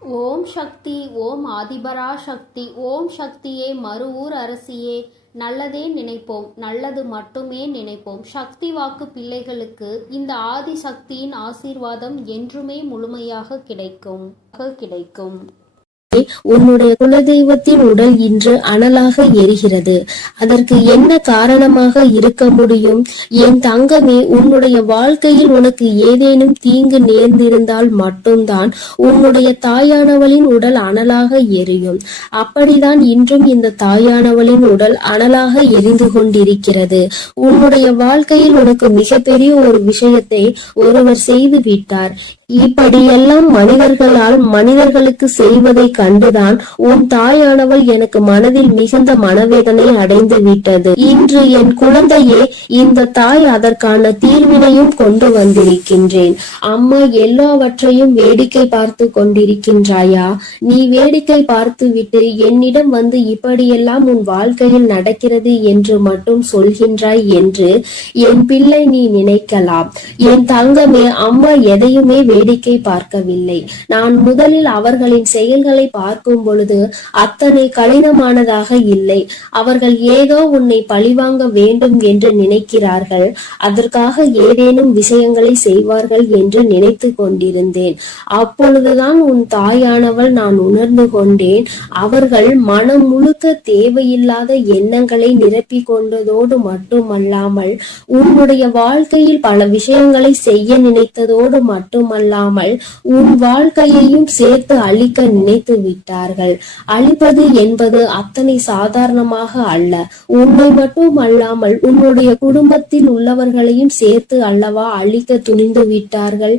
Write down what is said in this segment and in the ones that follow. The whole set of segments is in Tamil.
ஓம் சக்தி, ஓம் ஆதிபரா சக்தி, ஓம் சக்தியே, மறுவூர் அரசியே. நல்லதே நினைப்போம், நல்லது மட்டுமே நினைப்போம். சக்தி வாக்கு பிள்ளைகளுக்கு இந்த ஆதி சக்தியின் ஆசீர்வாதம் என்றுமே முழுமையாக கிடைக்கும். உன்னுடைய குலதெய்வத்தின் உடல் இன்று அனலாக எரிகிறது. அதற்கு என்ன காரணமாக இருக்க முடியும்? என் தங்கமே, உன்னுடைய வாழ்க்கையில் உனக்கு ஏதேனும் தீங்கு நேர்ந்திருந்தால் மட்டும்தான் உன்னுடைய தாயானவளின் உடல் அனலாக எரியும். அப்படிதான் இன்றும் இந்த தாயானவளின் உடல் அனலாக எரிந்து கொண்டிருக்கிறது. உன்னுடைய வாழ்க்கையில் உனக்கு மிகப்பெரிய ஒரு விஷயத்தை ஒருவர் செய்து விட்டார். இப்படியெல்லாம் மனிதர்களுக்கு செய்வதை கண்டுதான் உன் தாயானவள் எனக்கு மனதில் மிகுந்த மனவேதனை அடைந்து விட்டது. இன்று என் குழந்தையே, இந்த தாய் அதற்கான தீர்வினையும் கொண்டு வந்திருக்கின்றேன். அம்மா, எல்லாவற்றையும் வேடிக்கை பார்த்து கொண்டிருக்கின்றாயா? நீ வேடிக்கை பார்த்து விட்டு என்னிடம் வந்து இப்படியெல்லாம் உன் வாழ்க்கையில் நடக்கிறது என்று மட்டும் சொல்கின்றாய் என்று என் பிள்ளை நீ நினைக்கலாம். என் தங்கமே, அம்மா எதையுமே வேடிக்கை பார்க்கவில்லை. நான் முதலில் அவர்களின் செயல்களை பார்க்கும் பொழுது அத்தனை கடினமானதாக இல்லை. அவர்கள் ஏதோ உன்னை பழிவாங்க வேண்டும் என்று நினைக்கிறார்கள். அதற்காக ஏதேனும் விஷயங்களை செய்வார்கள் என்று நினைத்து கொண்டிருந்தேன். அப்பொழுதுதான் உன் தாயானவள் நான் உணர்ந்து கொண்டேன். அவர்கள் மனம் முழுக்க தேவையில்லாத எண்ணங்களை நிரப்பிக் கொண்டதோடு மட்டுமல்லாமல் உன்னுடைய வாழ்க்கையில் பல விஷயங்களை செய்ய நினைத்ததோடு மட்டுமல்லாமல் உன் வாழ்க்கையையும் சேர்த்து அழிக்க நினைத்து விட்டார்கள். அழிப்பது என்பது அத்தனை சாதாரணமாக அல்ல. உன்னை மட்டும் அல்லாமல் உன்னுடைய குடும்பத்தில் உள்ளவர்களையும் சேர்த்து அல்லவா அழிக்க துணிந்து விட்டார்கள்.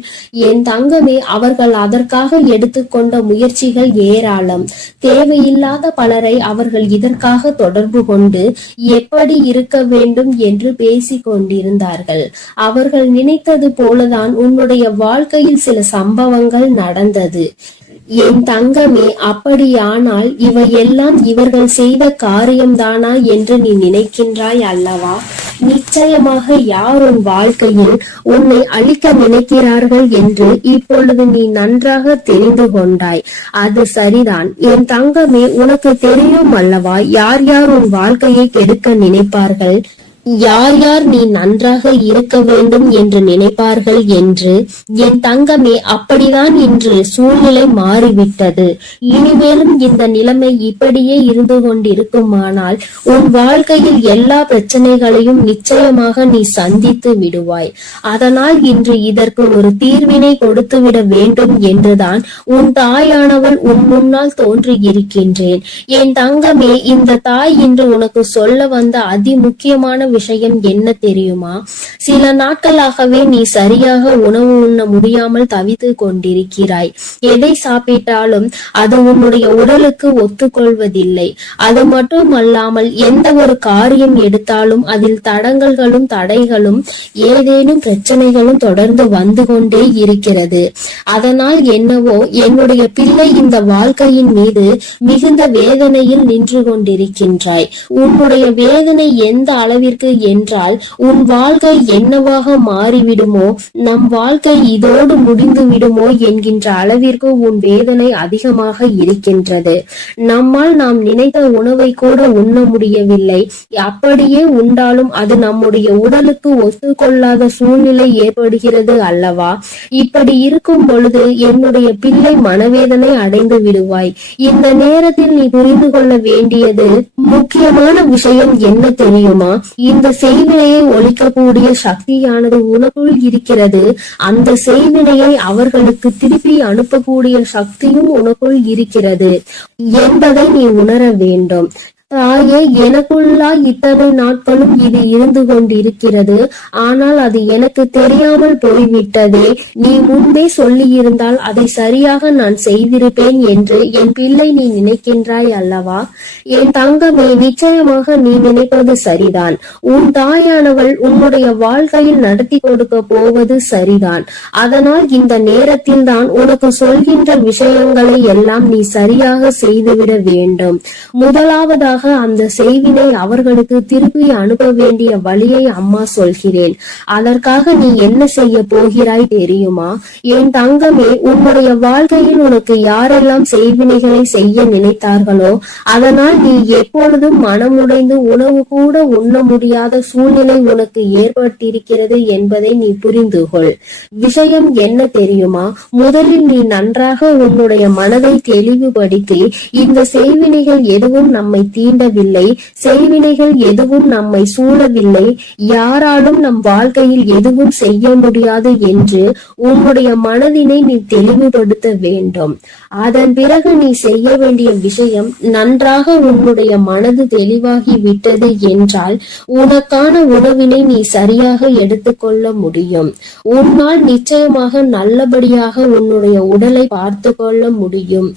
என் தங்கமே, அவர்கள் அதற்காக எடுத்துக்கொண்ட முயற்சிகள் ஏராளம். தேவையில்லாத பலரை அவர்கள் இதற்காக தொடர்பு கொண்டு எப்படி இருக்க வேண்டும் என்று பேசிக் கொண்டிருந்தார்கள். அவர்கள் நினைத்தது போலதான் உன்னுடைய வாழ்க்கையில் சில சம்பவங்கள் நடந்தது. என் தங்கமே, அப்படியானால் இவையெல்லாம் இவர்கள் செய்த காரியம்தானா என்று நீ நினைக்கின்றாய் அல்லவா? நிச்சயமாக யார் உன் வாழ்க்கையில் உன்னை அழிக்க நினைக்கிறார்கள் என்று இப்பொழுது நீ நன்றாக தெரிந்து கொண்டாய். அது சரிதான் என் தங்கமே. உனக்கு தெரியும் அல்லவா யார் யார் உன் வாழ்க்கையை கெடுக்க நினைப்பார்கள், யார் யார் நீ நன்றாக இருக்க வேண்டும் என்று நினைப்பார்கள் என்று. என் தங்கமே, அப்படிதான் இன்று சூழ்நிலை மாறிவிட்டது. இனிமேலும் இந்த நிலைமை இப்படியே இருந்து கொண்டிருக்குமானால் உன் வாழ்க்கையில் எல்லா பிரச்சனைகளையும் நிச்சயமாக நீ சந்தித்து விடுவாய். அதனால் இன்று இதற்கு ஒரு தீர்வினை கொடுத்து விட வேண்டும் என்றுதான் உன் தாயானவள் உன் முன்னால் தோன்றி இருக்கின்றேன். என் தங்கமே, இந்த தாய் இன்று உனக்கு சொல்ல வந்த அதி முக்கியமான விஷயம் என்ன தெரியுமா? சில நாட்களாகவே நீ சரியாக உணவு உண்ண முடியாமல் தவித்து கொண்டிருக்கிறாய். எதை சாப்பிட்டாலும் அது உன்னுடைய உடலுக்கு ஒத்துக்கொள்வதில்லை. அது மட்டும் அல்லாமல் எந்த ஒரு காரியம் எடுத்தாலும் அதில் தடங்கல்களும் தடைகளும் ஏதேனும் பிரச்சனைகளும் தொடர்ந்து வந்து கொண்டே இருக்கிறது. அதனால் என்னவோ என்னுடைய பிள்ளை இந்த வாழ்க்கையின் மீது மிகுந்த வேதனையில் நின்று கொண்டிருக்கின்றாய். உன்னுடைய வேதனை எந்த அளவிற்கு என்றால் உன் வாழ்க்கை என்னவாக மாறிவிடுமோ, நம் வாழ்க்கை இதோடு முடிந்து விடுமோ என்கின்ற அளவிற்கு உன் வேதனை அதிகமாக இருக்கின்றது. நம்மால் நாம் நினைத்த உணவை கூட உண்ண முடியவில்லை. அப்படியே உண்டாலும் அது நம்முடைய உடலுக்கு ஒத்துக்கொள்ளாத சூழ்நிலை ஏற்படுகிறது அல்லவா? இப்படி இருக்கும் பொழுது என்னுடைய பிள்ளை மனவேதனை அடைந்து விடுவாய். இந்த நேரத்தில் நீ புரிந்து கொள்ள வேண்டியது முக்கியமான விஷயம் என்ன தெரியுமா? இந்த செய்வினையை ஒழிக்கக்கூடிய சக்தியானது உனக்குள் இருக்கிறது. அந்த செய்வினையை அவர்களுக்கு திருப்பி அனுப்பக்கூடிய சக்தியும் உனக்குள் இருக்கிறது என்பதை நீ உணர வேண்டும். தாயே, எனக்குள்ளா இத்தனை நாட்களும் இது இருந்து கொண்டிருக்கிறது. ஆனால் அது எனக்கு தெரியாமல் போய்விட்டதே. நீ முன்பே சொல்லி இருந்தால் அதை சரியாக நான் செய்திருப்பேன் என்று என் பிள்ளை நீ நினைக்கின்றாய் அல்லவா? என் தங்கமே, நிச்சயமாக நீ நினைப்பது சரிதான். உன் தாயானவள் உன்னுடைய வாழ்க்கையில் நடத்தி கொடுக்க போவது சரிதான். அதனால் இந்த நேரத்தில் தான் உனக்கு சொல்கின்ற விஷயங்களை எல்லாம் நீ சரியாக செய்துவிட வேண்டும். முதலாவதாக கண்டிப்பாக அந்த செய்வினை அவர்களுக்கு திருப்பி அனுப்ப வேண்டிய வழியை அம்மா சொல்கிறேன். அதற்காக நீ என்ன செய்ய போகிறாய் தெரியுமா? என் தங்கமே, உன்னுடைய வாழ்க்கையில் உனக்கு யாரெல்லாம் செய்வினைகளை செய்ய நினைத்தார்களோ அதனால் நீ எப்பொழுதும் மனமுடைந்து உணவு கூட உண்ண முடியாத சூழ்நிலை உனக்கு ஏற்பட்டிருக்கிறது என்பதை நீ புரிந்து கொள். விஷயம் என்ன தெரியுமா? முதலில் நீ நன்றாக உன்னுடைய மனதை தெளிவுபடுத்தி, இந்த செய்வினைகள் எதுவும் நம்மை தீண்டவில்லை, செய்வினைகள் எதுவும் நம்மை சூழவில்லை, யாராலும் நம் வாழ்க்கையில் எதுவும் செய்ய முடியாது என்று உன்னுடைய மனதினை நீ தெளிவுபடுத்த வேண்டும். அதன் பிறகு நீ செய்ய வேண்டிய விஷயம், நன்றாக உன்னுடைய மனது தெளிவாகி விட்டது என்றால் உனக்கான உணவினை நீ சரியாக எடுத்துக்கொள்ள முடியும். உன்னால் நிச்சயமாக நல்லபடியாக உன்னுடைய உடலை பார்த்து கொள்ள முடியும்.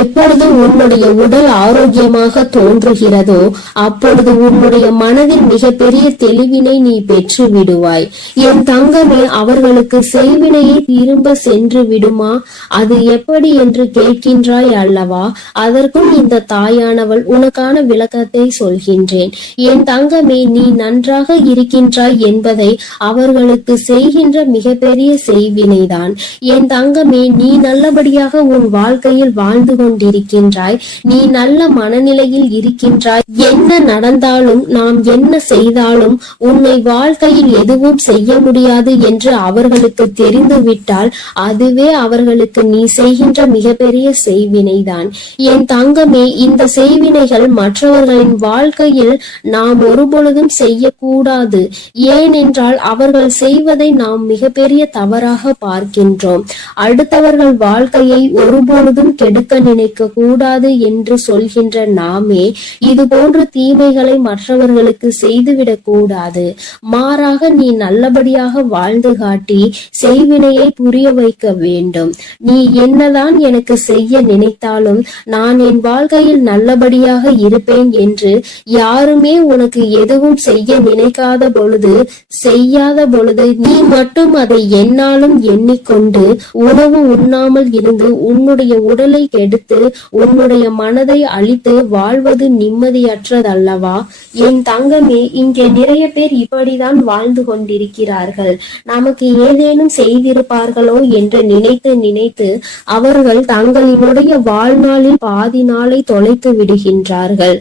எப்பொழுது உன்னுடைய உடல் ஆரோக்கியமாக தோன்றுகிறதோ அப்பொழுது உன்னுடைய மனதில் மிகப்பெரிய தெளிவினை நீ பெற்று விடுவாய். என் தங்கமே, அவர்களுக்கு செய்வினையை திரும்ப சென்று விடுமா? அது எப்படி என்று கேட்கின்றாய் அல்லவா? அதற்கும் இந்த தாயானவள் உனக்கான விளக்கத்தை சொல்கின்றேன். என் தங்கமே, நீ நன்றாக இருக்கின்றாய் என்பதை அவர்களுக்கு செய்கின்ற மிகப்பெரிய செய்வினைதான். என் தங்கமே, நீ நல்லபடியாக உன் வாழ்க்கையில் வாழ்ந்து கொண்டிருக்கின்றாய், நீ நல்ல மனநிலையில் இருக்கின்றாய். என்ன நடந்தாலும், நாம் என்ன செய்தாலும் உன்னை வாழ்க்கையில் எதுவும் செய்ய முடியாது என்று அவர்களுக்கு தெரிந்துவிட்டால் அதுவே அவர்களுக்கு நீ செய்கின்ற மிகப்பெரிய செய்வினைதான். என் தங்கமே, இந்த செய்வினைகள் மற்றவர்களின் வாழ்க்கையில் நாம் ஒருபொழுதும் செய்யக்கூடாது. ஏனென்றால் அவர்கள் செய்வதை நாம் மிகப்பெரிய தவறாக பார்க்கின்றோம். அடுத்தவர்கள் வாழ்க்கையை ஒருபொழுதும் கெடுக்க நினைக்க கூடாது என்று சொல்கின்ற நாமே இது போன்ற தீமைகளை மற்றவர்களுக்கு செய்துவிடக் கூடாது. மாறாக நீ நல்லபடியாக வாழ்ந்து காட்டி செய்வினையை புரிய வைக்க வேண்டும். நீ என்னதான் எனக்கு செய்ய நினைத்தாலும் நான் என் வாழ்க்கையில் நல்லபடியாக இருப்பேன் என்று யாருமே உனக்கு எதுவும் செய்ய நினைக்காத பொழுது, செய்யாத பொழுது நீ மட்டும் அதை என்னாலும் எண்ணிக்கொண்டு உணவு உண்ணாமல் இருந்து உன்னுடைய உடலை கெடுத்து உன்னுடைய மனதை அழித்து வாழ்வது நிம்மதியற்றதல்லவா? என் தங்கமே, இங்கே நிறைய பேர் இப்படிதான் வாழ்ந்து கொண்டிருக்கிறார்கள். நமக்கு ஏதேனும் செய்திருப்பார்களோ என்று நினைத்து நினைத்து அவர்கள் தங்களினுடைய வாழ்நாளில் பாதி நாளை தொலைத்து விடுகின்றார்கள்.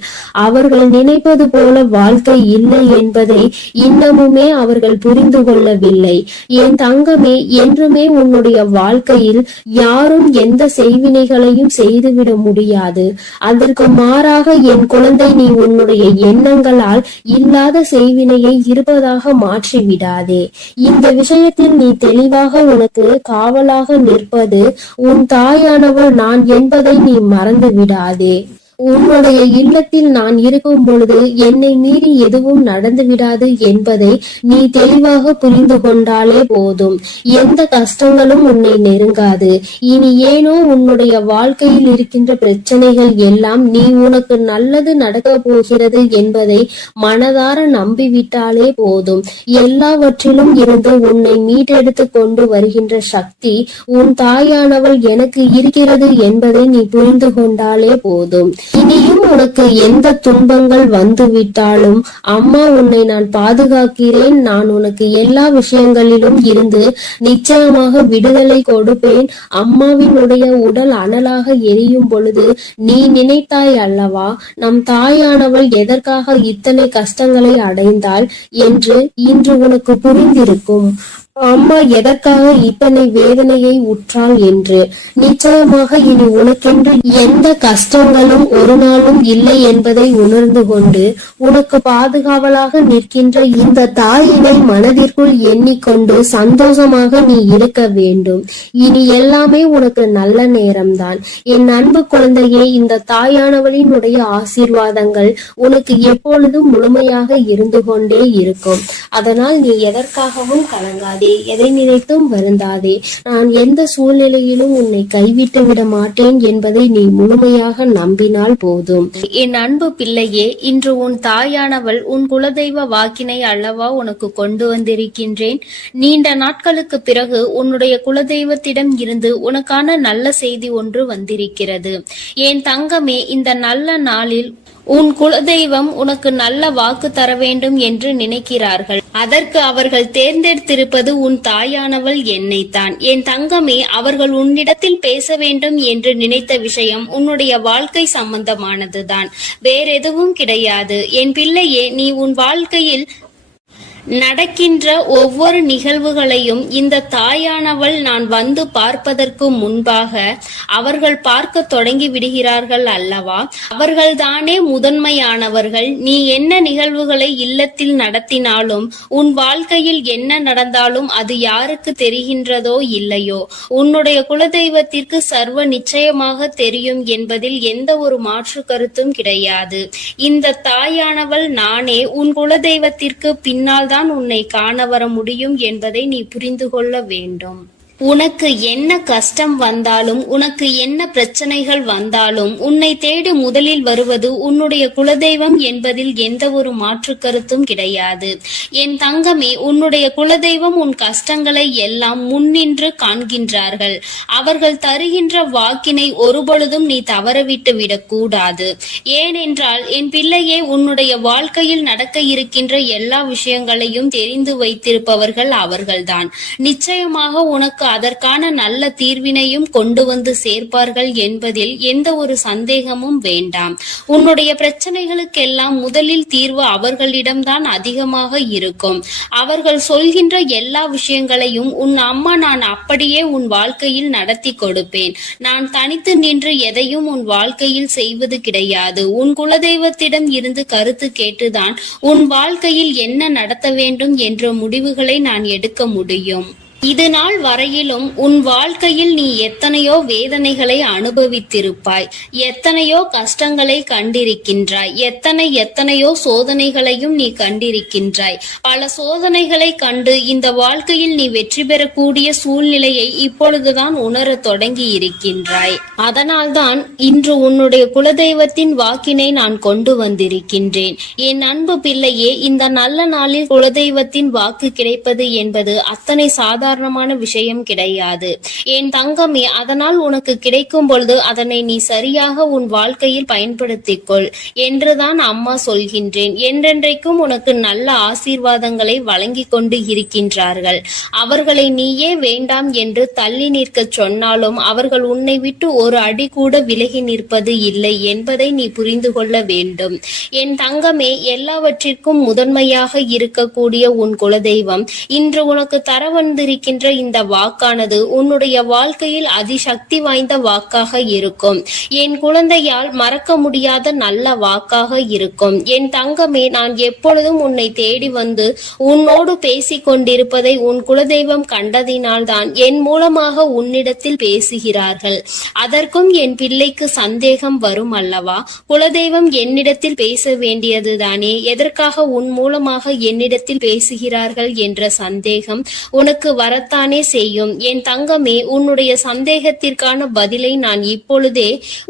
அவர்கள் நினைப்பது போல வாழ்க்கை இல்லை என்பதை இன்னமுமே அவர்கள் புரிந்து கொள்ளவில்லை. என் தங்கமே, என்றுமே உன்னுடைய வாழ்க்கையில் யாரும் எந்த செய்வினைகளையும் செய்துவிட முடியாது. அதற்கு மாறாக என் குழந்தை, நீ உன்னுடைய எண்ணங்களால் இல்லாத செய்வினையை இருப்பதாக மாற்றி விடாதே. இந்த விஷயத்தில் நீ தெளிவாக உனக்கு காவலாக நிற்பது உன் தாயானவள் நான் என்பதை நீ மறந்து விடாதே. உன்னுடைய இல்லத்தில் நான் இருக்கும் பொழுது என்னை மீறி எதுவும் நடந்து விடாது என்பதை நீ தெளிவாக புரிந்து கொண்டாலே போதும். எந்த கஷ்டங்களும் உன்னை நெருங்காது. இனி ஏனோ உன்னுடைய வாழ்க்கையில் இருக்கின்ற பிரச்சனைகள் எல்லாம் நீ உனக்கு நல்லது நடக்க போகிறது என்பதை மனதார நம்பிவிட்டாலே போதும். எல்லாவற்றிலும் இருந்து உன்னை மீட்டெடுத்து கொண்டு வருகின்ற சக்தி உன் தாயானவள் எனக்கு இருக்கிறது என்பதை நீ புரிந்து கொண்டாலே போதும். இனியும் உனக்கு எந்த துன்பங்கள் வந்து விட்டாலும் அம்மா உன்னை நான் பாதுகாக்கிறேன். நான் உனக்கு எல்லா விஷயங்களிலும் இருந்து நிச்சயமாக விடுதலை கொடுப்பேன். அம்மாவினுடைய உடல் அனலாக எரியும் பொழுது நீ நினைத்தாய் அல்லவா, நம் தாயானவள் எதற்காக இத்தனை கஷ்டங்களை அடைந்தாள் என்று இன்று உனக்கு புரிந்திருக்கும். அம்மா எதற்காக இத்தனை வேதனையை உற்றாள் என்று. நிச்சயமாக இனி உனக்கென்று எந்த கஷ்டங்களும் ஒரு நாளும் இல்லை என்பதை உணர்ந்து கொண்டு உனக்கு பாதுகாவலாக நிற்கின்ற இந்த தாயினை மனதிற்குள் எண்ணிக்கொண்டு சந்தோஷமாக நீ இருக்க வேண்டும். இனி எல்லாமே உனக்கு நல்ல நேரம்தான். என் அன்பு குழந்தையே, இந்த தாயானவளினுடைய ஆசீர்வாதங்கள் உனக்கு எப்பொழுதும் முழுமையாக இருந்து கொண்டே இருக்கும். அதனால் நீ எதற்காகவும் கலங்காதே, எதை நினைத்தும் வருந்தாதே. நான் எந்த சூழ்நிலையிலும் உன்னை கைவிட்டு விட மாட்டேன் என்பதை நீ முழுமையாக நம்பினால் போதும். என் அன்பு பிள்ளையே, இன்று உன் தாயானவள் உன் குலதெய்வ வாக்கினை அல்லவா உனக்கு கொண்டு வந்திருக்கின்றேன். நீண்ட நாட்களுக்கு பிறகு உன்னுடைய குலதெய்வத்திடம் இருந்து உனக்கான நல்ல செய்தி ஒன்று வந்திருக்கிறது. என் தங்கமே, இந்த நல்ல நாளில் உன் குலதெய்வம் உனக்கு நல்ல வாக்கு தர வேண்டும் என்று நினைக்கிறார்கள். அதற்கு அவர்கள் தேர்ந்தெடுத்திருப்பது உன் தாயானவள் என்னைத்தான். என் தங்கமே, அவர்கள் உன்னிடத்தில் பேச வேண்டும் என்று நினைத்த விஷயம் உன்னுடைய வாழ்க்கை சம்பந்தமானதுதான், வேறெதுவும் கிடையாது. என் பிள்ளையே, நீ உன் வாழ்க்கையில் நடக்கின்ற ஒவ்வொரு நிகழ்வுகளையும் இந்த தாயானவள் நான் வந்து பார்ப்பதற்கு முன்பாக அவர்கள் பார்க்க தொடங்கி விடுகிறார்கள் அல்லவா? அவர்கள்தானே முதன்மையானவர்கள். நீ என்ன நிகழ்வுகளை இல்லத்தில் நடத்தினாலும், உன் வாழ்க்கையில் என்ன நடந்தாலும் அது யாருக்கு தெரிகின்றதோ இல்லையோ, உன்னுடைய குலதெய்வத்திற்கு சர்வ நிச்சயமாக தெரியும் என்பதில் எந்த ஒரு மாற்று கருத்தும் கிடையாது. இந்த தாயானவள் நானே உன் குலதெய்வத்திற்கு பின்னால் தான் உன்னை காண வர முடியும் என்பதை நீ புரிந்து கொள்ள வேண்டும். உனக்கு என்ன கஷ்டம் வந்தாலும், உனக்கு என்ன பிரச்சனைகள் வந்தாலும், உன்னை தேடி முதலில் வருவது உன்னுடைய குலதெய்வம் என்பதில் எந்த ஒரு மாற்று கருத்தும் கிடையாது. என் தங்கமே, உன்னுடைய குலதெய்வம் உன் கஷ்டங்களை எல்லாம் முன்னின்று காண்கின்றார்கள். அவர்கள் தருகின்ற வாக்கினை ஒருபொழுதும் நீ தவறவிட்டு விடக்கூடாது. ஏனென்றால் என் பிள்ளையே, உன்னுடைய வாழ்க்கையில் நடக்க இருக்கின்ற எல்லா விஷயங்களையும் தெரிந்து வைத்திருப்பவர்கள் அவர்கள்தான். நிச்சயமாக உனக்கு அதற்கான நல்ல தீர்வினையும் கொண்டு வந்து சேர்ப்பார்கள் என்பதில் எந்த ஒரு சந்தேகமும் வேண்டாம். உன்னுடைய பிரச்சனைகளுக்கெல்லாம் முதலில் தீர்வு அவர்களிடம்தான் அதிகமாக இருக்கும். அவர்கள் சொல்கின்ற எல்லா விஷயங்களையும் உன் அம்மா நான் அப்படியே உன் வாழ்க்கையில் நடத்தி கொடுப்பேன். நான் தனித்து நின்று எதையும் உன் வாழ்க்கையில் செய்வது கிடையாது. உன் குலதெய்வத்திடம் இருந்து கருத்து கேட்டுதான் உன் வாழ்க்கையில் என்ன நடத்த வேண்டும் என்ற முடிவுகளை நான் எடுக்க முடியும். இது நாள் வரையிலும் உன் வாழ்க்கையில் நீ எத்தனையோ வேதனைகளை அனுபவித்திருப்பாய், எத்தனையோ கஷ்டங்களை கண்டிருக்கின்றாய், எத்தனையோ சோதனைகளையும் நீ கண்டிருக்கின்றாய். பல சோதனைகளை கண்டு இந்த வாழ்க்கையில் நீ வெற்றி பெறக்கூடிய சூழ்நிலையை இப்பொழுதுதான் உணர தொடங்கி இருக்கின்றாய். அதனால்தான் இன்று உன்னுடைய குலதெய்வத்தின் வாக்கினை நான் கொண்டு வந்திருக்கின்றேன். என் அன்பு பிள்ளையே, இந்த நல்ல நாளில் குலதெய்வத்தின் வாக்கு கிடைப்பது என்பது அத்தனை சாதாரண விஷயம் கிடையாது என் தங்கமே. அதனால் உனக்கு கிடைக்கும் பொழுது அதனை நீ சரியாக உன் வாழ்க்கையில் பயன்படுத்திக் கொள் என்றுதான் அம்மா சொல்கின்றேன். என்றென்றைக்கும் உனக்கு நல்ல ஆசீர்வாதங்களை வழங்கி கொண்டு இருக்கின்றார்கள். அவர்களை நீயே வேண்டாம் என்று தள்ளி நிற்க சொன்னாலும் அவர்கள் உன்னை விட்டு ஒரு அடி கூட விலகி நிற்பது இல்லை என்பதை நீ புரிந்து கொள்ள வேண்டும். என் தங்கமே, எல்லாவற்றிற்கும் முதன்மையாக இருக்கக்கூடிய உன் குலதெய்வம் இன்று உனக்கு தர வந்திருக்கின்ற இந்த வாக்கானது உன்னுடைய வாழ்க்கையில் அதிசக்தி வாய்ந்த வாக்காக இருக்கும். என் குழந்தையால் மறக்க முடியாத நல்ல வாக்காக இருக்கும். என் தங்கமே, நான் எப்பொழுதும் உன்னை தேடி வந்து உன்னோடு பேசிக் கொண்டிருப்பதை உன் குலதெய்வம் கண்டதினால்தான் என் மூலமாக உன்னிடத்தில் பேசுகிறார்கள். அதற்கும் என் பிள்ளைக்கு சந்தேகம் வரும் அல்லவா? குலதெய்வம் என்னிடத்தில் பேச வேண்டியதுதானே, எதற்காக உன் மூலமாக என்னிடத்தில் பேசுகிறார்கள் என்ற சந்தேகம் உனக்கு வரத்தானே செய்யும். என் தங்கமே, உன்னுடைய சந்தேகத்திற்கான பதிலை நான் இப்பொழுதே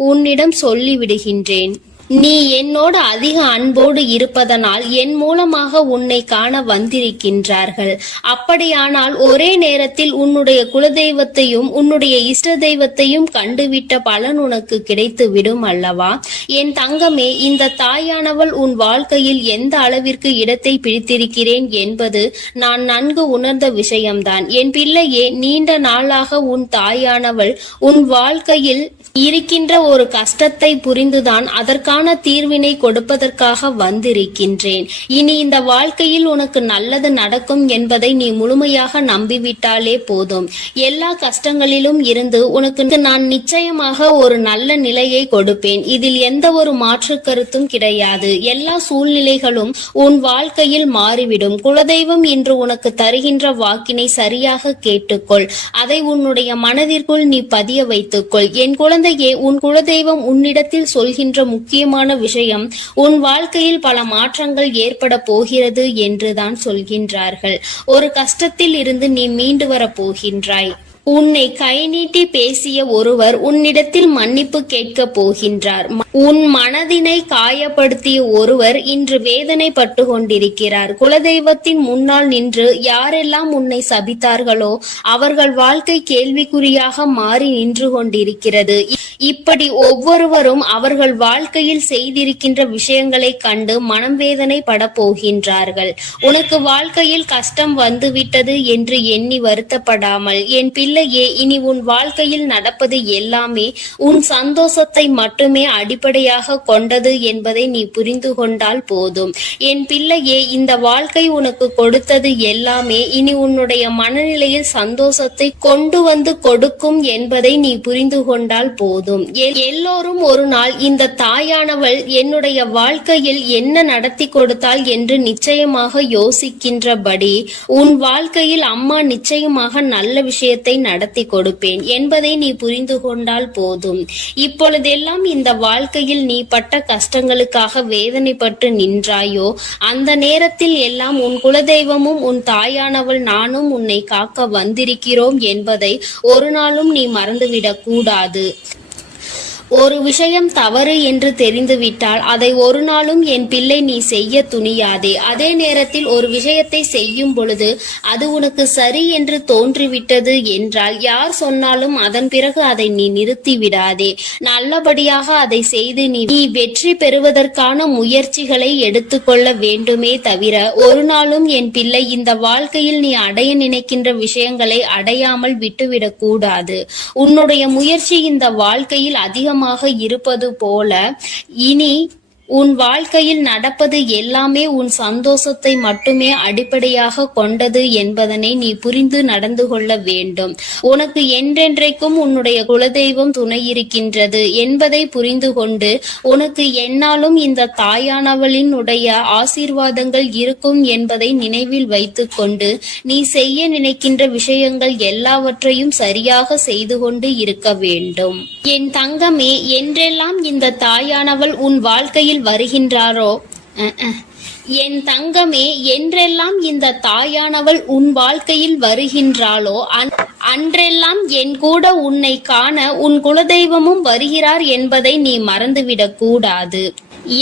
உன்னிடம் சொல்லிவிடுகின்றேன். நீ என்னோடு அதிக அன்போடு இருப்பதனால் என் மூலமாக உன்னை காண வந்திருக்கின்றார்கள். அப்படியானால் ஒரே நேரத்தில் உன்னுடைய குலதெய்வத்தையும் உன்னுடைய இஷ்ட தெய்வத்தையும் கண்டுவிட்ட பலன் உனக்கு கிடைத்து விடும் அல்லவா? என் தங்கமே, இந்த தாயானவள் உன் வாழ்க்கையில் எந்த அளவிற்கு இடத்தை பிடித்திருக்கிறேன் என்பது நான் நன்கு உணர்ந்த விஷயம்தான். என் பிள்ளையே, நீண்ட நாளாக உன் தாயானவள் உன் வாழ்க்கையில் இருக்கின்ற ஒரு கஷ்டத்தை புரிந்துதான் அதற்கான தீர்வினை கொடுப்பதற்காக வந்திருக்கின்றேன். இனி இந்த வாழ்க்கையில் உனக்கு நல்லது நடக்கும் என்பதை நீ முழுமையாக நம்பிவிட்டாலே போதும். எல்லா கஷ்டங்களிலும் இருந்து உனக்கு நான் நிச்சயமாக ஒரு நல்ல நிலையை கொடுப்பேன். இதில் எந்த ஒரு மாற்று கருத்தும் கிடையாது. எல்லா சூழ்நிலைகளும் உன் வாழ்க்கையில் மாறிவிடும். குலதெய்வம் இன்று உனக்கு தருகின்ற வாக்கினை சரியாக கேட்டுக்கொள். அதை உன்னுடைய மனதிற்குள் நீ பதிய வைத்துக்கொள். என் குழந்தையே, உன் குலதெய்வம் உன்னிடத்தில் சொல்கின்ற முக்கியமான விஷயம் உன் வாழ்க்கையில் பல மாற்றங்கள் ஏற்பட போகிறது என்றுதான் சொல்கின்றார்கள். ஒரு கஷ்டத்தில் இருந்து நீ மீண்டு வர போகின்றாய். உன்னை கை நீட்டி பேசிய ஒருவர் உன்னிடத்தில் மன்னிப்பு கேட்கப் போகின்றார். உன் மனதினை காயப்படுத்திய ஒருவர் இன்று வேதனைப்பட்டு கொண்டிருக்கிறார். குலதெய்வத்தின் முன்னால் நின்று யாரெல்லாம் உன்னை சபித்தார்களோ அவர்கள் வாழ்க்கை கேள்விக்குறியாக மாறி நின்று கொண்டிருக்கிறது. இப்படி ஒவ்வொருவரும் அவர்கள் வாழ்க்கையில் செய்திருக்கின்ற விஷயங்களை கண்டு மனம் வேதனை பட போகின்றார்கள். உனக்கு வாழ்க்கையில் கஷ்டம் வந்துவிட்டது என்று எண்ணி வருத்தப்படாமல், என் பிள்ளையே, இனி உன் வாழ்க்கையில் நடப்பது எல்லாமே உன் சந்தோஷத்தை மட்டுமே அடிப்படையாக கொண்டது என்பதை நீ புரிந்து கொண்டால் போதும். என் பிள்ளையே, இந்த வாழ்க்கை உனக்கு கொடுத்தது எல்லாமே இனி உன்னுடைய மனநிலையில் சந்தோஷத்தை கொண்டு வந்து கொடுக்கும் என்பதை நீ புரிந்து கொண்டால் போதும். எல்லோரும் ஒரு நாள் இந்த தாயானவள் என்னுடைய வாழ்க்கையில் என்ன நடத்தி கொடுத்தாள் என்று நிச்சயமாக யோசிக்கின்றபடி உன் வாழ்க்கையில் அம்மா நிச்சயமாக நல்ல விஷயத்தை நடத்தி கொடுப்பேன் என்பதை நீ புரிந்து கொண்டால் போதும். இப்பொழுதெல்லாம் இந்த வாழ்க்கையில் நீ பட்ட கஷ்டங்களுக்காக வேதனைப்பட்டு நின்றாயோ, அந்த நேரத்தில் எல்லாம் உன் குலதெய்வமும் உன் தாயானவள் நானும் உன்னை காக்க வந்திருக்கிறோம் என்பதை ஒரு நாளும் நீ மறந்துவிடக் கூடாது. ஒரு விஷயம் தவறு என்று தெரிந்துவிட்டால் அதை ஒரு நாளும் என் பிள்ளை நீ செய்ய துணியாதே. அதே நேரத்தில் ஒரு விஷயத்தை செய்யும் பொழுது அது உனக்கு சரி என்று தோன்றிவிட்டது என்றால் யார் சொன்னாலும் அதன் பிறகு அதை நீ நிறுத்தி விடாதே. நல்லபடியாக அதை செய்து நீ வெற்றி பெறுவதற்கான முயற்சிகளை எடுத்துக்கொள்ள வேண்டுமே தவிர ஒரு நாளும் என் பிள்ளை இந்த வாழ்க்கையில் நீ அடைய நினைக்கின்ற விஷயங்களை அடையாமல் விட்டுவிடக் கூடாது. உன்னுடைய முயற்சி இந்த வாழ்க்கையில் அதிகமாக இருப்பது போல இனி உன் வாழ்க்கையில் நடப்பது எல்லாமே உன் சந்தோஷத்தை மட்டுமே அடிப்படையாக கொண்டது என்பதனை நீ புரிந்து நடந்து கொள்ள வேண்டும். உனக்கு என்றென்றைக்கும் உன்னுடைய குலதெய்வம் துணை இருக்கின்றது என்பதை புரிந்து கொண்டு உனக்கு என்னாலும் இந்த தாயானவளினுடைய ஆசீர்வாதங்கள் இருக்கும் என்பதை நினைவில் வைத்துக் கொண்டு நீ செய்ய நினைக்கின்ற விஷயங்கள் எல்லாவற்றையும் சரியாக செய்து கொண்டு இருக்க வேண்டும். என் தங்கமே, என்றெல்லாம் இந்த தாயானவள் உன் வாழ்க்கையில் வருகின்றாரோ, என் தங்கமே, என்றெல்லாம் இந்த தாயானவள் உன் வாழ்க்கையில் வருகின்றாளோ அன்றெல்லாம் என் கூட உன்னை காண உன் குலதெய்வமும் வருகிறார் என்பதை நீ மறந்துவிடக் கூடாது.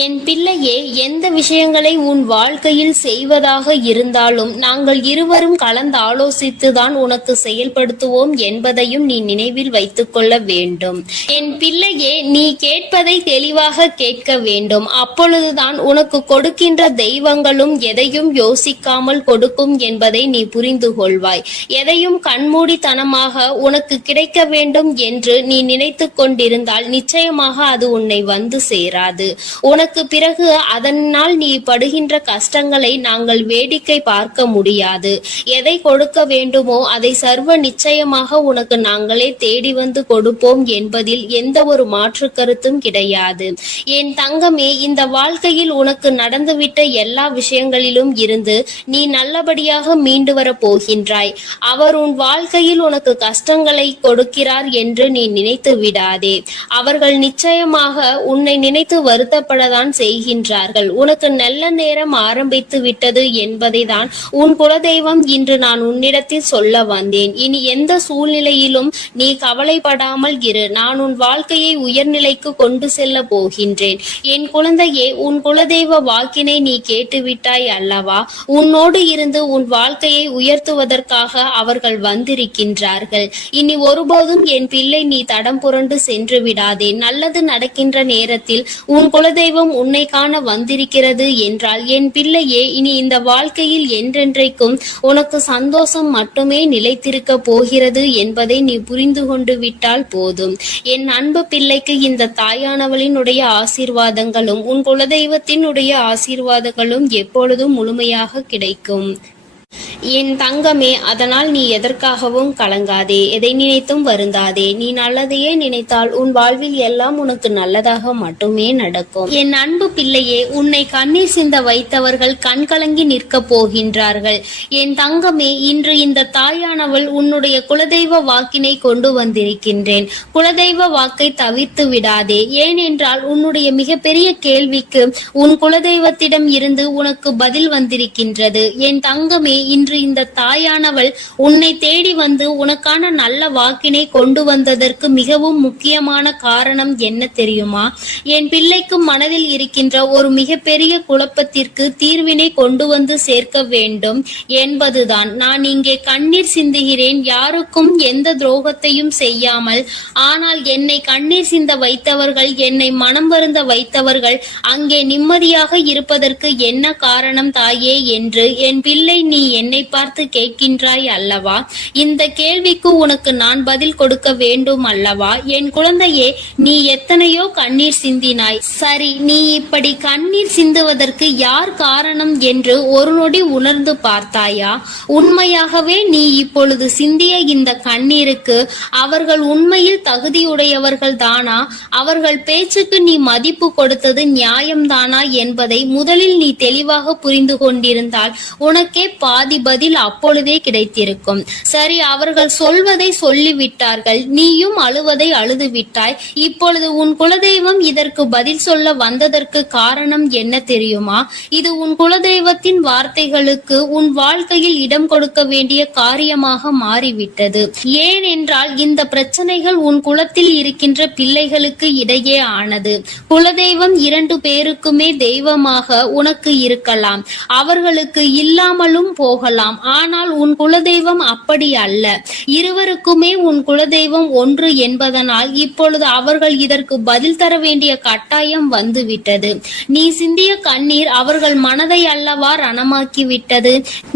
என் பிள்ளையே, எந்த விஷயங்களை உன் வாழ்க்கையில் செய்வதாக இருந்தாலும் நாங்கள் இருவரும் கலந்து ஆலோசித்துதான் உனக்கு செயல்படுத்துவோம் என்பதையும் நீ நினைவில் வைத்துக் கொள்ள வேண்டும். என் பிள்ளையே, நீ கேட்பதை தெளிவாக கேட்க வேண்டும். அப்பொழுதுதான் உனக்கு கொடுக்கின்ற தெய்வங்களும் எதையும் யோசிக்காமல் கொடுக்கும் என்பதை நீ புரிந்து கொள்வாய். எதையும் கண்மூடித்தனமாக உனக்கு கிடைக்க வேண்டும் என்று நீ நினைத்து கொண்டிருந்தால் நிச்சயமாக அது உன்னை வந்து சேராது. உனக்கு பிறகு அதனால் நீ படுகின்ற கஷ்டங்களை நாங்கள் வேடிக்கை பார்க்க முடியாது. எதை கொடுக்க வேண்டுமோ அதை சர்வ நிச்சயமாக உனக்கு நாங்களே தேடி வந்து கொடுப்போம் என்பதில் எந்த ஒரு மாற்று கருத்தும் கிடையாது. என் தங்கமே, இந்த வாழ்க்கையில் உனக்கு நடந்துவிட்ட எல்லா விஷயங்களிலும் இருந்து நீ நல்லபடியாக மீண்டு வர போகின்றாய். அவர் உன் வாழ்க்கையில் உனக்கு கஷ்டங்களை கொடுக்கிறார் என்று நீ நினைத்து விடாதே. அவர்கள் நிச்சயமாக உன்னை நினைத்து வருத்தப்பட தான் செய்கின்றார்கள். உனக்கு நல்ல நேரம் ஆரம்பித்து விட்டது என்பதை தான் உன் குலதெய்வம் இன்று நான் உன்னிடத்தில் சொல்ல வந்தேன். இனி எந்த சூழ்நிலையிலும் நீ கவலைப்படாமல் இரு. நான் உன் வாழ்க்கையை உயர்நிலைக்கு கொண்டு செல்ல போகின்றேன். என் குழந்தையே, உன் குலதெய்வ வாக்கினை நீ கேட்டுவிட்டாய் அல்லவா? உன்னோடு இருந்து உன் வாழ்க்கையை உயர்த்துவதற்காக அவர்கள் வந்திருக்கின்றார்கள். இனி ஒருபோதும் என் பிள்ளை நீ தடம் புரண்டு சென்று விடாதே. நல்லது நடக்கின்ற நேரத்தில் உன் குலதெய்வம் உன்னை காண வந்திருக்கிறது என்றால் என் பிள்ளையே, இனி இந்த வாழ்க்கையில் என்றென்றைக்கும் உனக்கு சந்தோஷம் மட்டுமே நிலைத்திருக்க போகிறது என்பதை நீ புரிந்து கொண்டு விட்டால் போதும். என் அன்பு பிள்ளைக்கு இந்த தாயானவளினுடைய ஆசீர்வாதங்களும் உன் குலதெய்வத்தினுடைய ஆசீர்வாதங்களும் எப்பொழுதும் முழுமையாக கிடைக்கும். என் தங்கமே, அதனால் நீ எதற்காகவும் கலங்காதே, எதை நினைத்தும் வருந்தாதே. நீ நல்லதையே நினைத்தால் உன் வாழ்வில் எல்லாம் உனக்கு நல்லதாக மட்டுமே நடக்கும். என் அன்பு பிள்ளையே, உன்னை கண்ணீர் சிந்த வைத்தவர்கள் கண் கலங்கி நிற்க போகின்றார்கள். என் தங்கமே, இன்று இந்த தாயானவள் உன்னுடைய குலதெய்வ வாக்கினை கொண்டு வந்திருக்கின்றேன். குலதெய்வ வாக்கை தவிர்த்து விடாதே. ஏனென்றால் உன்னுடைய மிகப்பெரிய கேள்விக்கு உன் குலதெய்வத்திடம் இருந்து உனக்கு பதில் வந்திருக்கின்றது. என் தங்கமே, இன்று இன்று இந்த தாயானவள் உன்னை தேடி வந்து உனக்கான நல்ல வாக்கினை கொண்டு வந்ததற்கு மிகவும் முக்கியமான காரணம் என்ன தெரியுமா? என் பிள்ளைக்கு மனதில் இருக்கின்ற ஒரு மிகப்பெரிய குழப்பத்திற்கு தீர்வினை கொண்டு வந்து சேர்க்க வேண்டும் என்பதுதான். நான் இங்கே கண்ணீர் சிந்துகிறேன், யாருக்கும் எந்த துரோகத்தையும் செய்யாமல். ஆனால் என்னை கண்ணீர் சிந்த வைத்தவர்கள், என்னை மனம் வருந்த வைத்தவர்கள் அங்கே நிம்மதியாக இருப்பதற்கு என்ன காரணம் தாயே என்று என் பிள்ளை நீ என்னை பார்த்து கேட்கின்றாய் அல்லவா? இந்த கேள்விக்கு உனக்கு நான் பதில் கொடுக்க வேண்டும் அல்லவா? என் குழந்தையே, நீ எத்தனையோ கண்ணீர் சிந்தினாய். சரி, நீ இப்படி கண்ணீர் சிந்துவதற்கு யார் காரணம் என்று ஒரு நொடி உணர்ந்து பார்த்தாயா? உண்மையாகவே நீ இப்பொழுது சிந்திய இந்த கண்ணீருக்கு அவர்கள் உண்மையில் தகுதியுடையவர்கள் தானா? அவர்கள் பேச்சுக்கு நீ மதிப்பு கொடுத்தது நியாயம்தானா என்பதை முதலில் நீ தெளிவாக புரிந்து கொண்டிருந்தால் உனக்கே பாதி பதில் அப்பொழுதே கிடைத்திருக்கும். சரி, அவர்கள் சொல்வதை சொல்லிவிட்டார்கள், நீயும் அழுவதை அழுது விட்டாய். இப்பொழுது உன் குலதெய்வம் இதற்கு பதில் சொல்ல வந்ததற்கு காரணம் என்ன தெரியுமா? இது உன் குலதெய்வத்தின் வார்த்தைகளுக்கு உன் வாழ்க்கையில் இடம் கொடுக்க வேண்டிய காரியமாக மாறிவிட்டது. ஏனென்றால் இந்த பிரச்சனைகள் உன் குலத்தில் இருக்கின்ற பிள்ளைகளுக்கு இடையே ஆனது. குலதெய்வம் 2 பேருக்குமே தெய்வமாக உனக்கு இருக்கலாம், அவர்களுக்கு இல்லாமலும் போகலாம். ஆனால் உன் குலதெய்வம் அப்படி அல்ல. இருவருக்குமே உன் குலதெய்வம் ஒன்று என்பதனால் இப்பொழுது அவர்கள் இதற்கு பதில் தர வேண்டிய கட்டாயம் வந்துவிட்டது. நீ சிந்திய கண்ணீர் அவர்கள் மனதை அல்லவா ரணமாக்கி விட்டது.